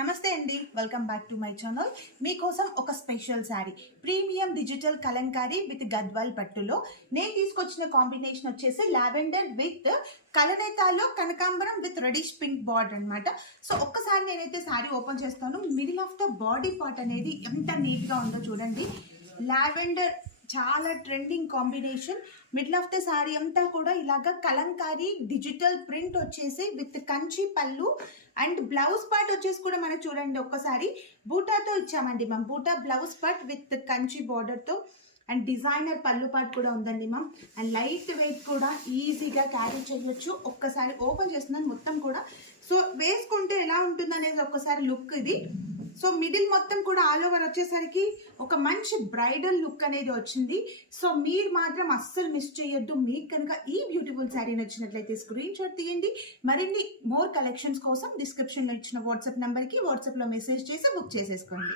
నమస్తే అండి, welcome back to my channel. మీకోసం ఒక special sari, premium digital Kalamkari with Gadwal పట్టులో నేను తీసుకొచ్చిన కాంబినేషన్ వచ్చేసి లావెండర్ విత్ కలనేతాలో కనకాంబరం విత్ రెడిష్ పింక్ బార్డర్ అనమాట. సో ఒక్కసారి నేనైతే శారీ ఓపెన్ చేస్తాను. Middle of the body part అనేది ఎంత నీట్గా ఉందో చూడండి. లావెండర్ చాలా trending combination. Middle of the sari అంతా కూడా ఇలాగా కలంకారీ డిజిటల్ ప్రింట్ వచ్చేసి విత్ కంచి పళ్ళు అండ్ బ్లౌజ్ పార్ట్ వచ్చేసి కూడా మనకు చూడండి ఒక్కసారి బూటాతో ఇచ్చామండి మ్యామ్. బూటా బ్లౌజ్ పార్ట్ విత్ కంచి బార్డర్తో అండ్ డిజైనర్ పళ్ళు పార్ట్ కూడా ఉందండి మ్యామ్. అండ్ లైట్ వెయిట్ కూడా ఈజీగా క్యారీ చేయొచ్చు. ఒక్కసారి ఓపెన్ చేస్తున్నాను మొత్తం కూడా. సో వేసుకుంటే ఎలా ఉంటుంది అనేది ఒక్కసారి లుక్ ఇది. సో మిడిల్ మొత్తం కూడా ఆల్ ఓవర్ వచ్చేసరికి ఒక మంచి బ్రైడల్ లుక్ అనేది వచ్చింది. సో మీరు మాత్రం అస్సలు మిస్ చేయొద్దు. మీకు కనుక ఈ బ్యూటిఫుల్ శారీ నచ్చినట్లయితే స్క్రీన్ షాట్ తీయండి. మరిన్ని మోర్ కలెక్షన్స్ కోసం డిస్క్రిప్షన్లో ఇచ్చిన వాట్సాప్ నెంబర్కి వాట్సాప్లో మెసేజ్ చేసి బుక్ చేసేసుకోండి.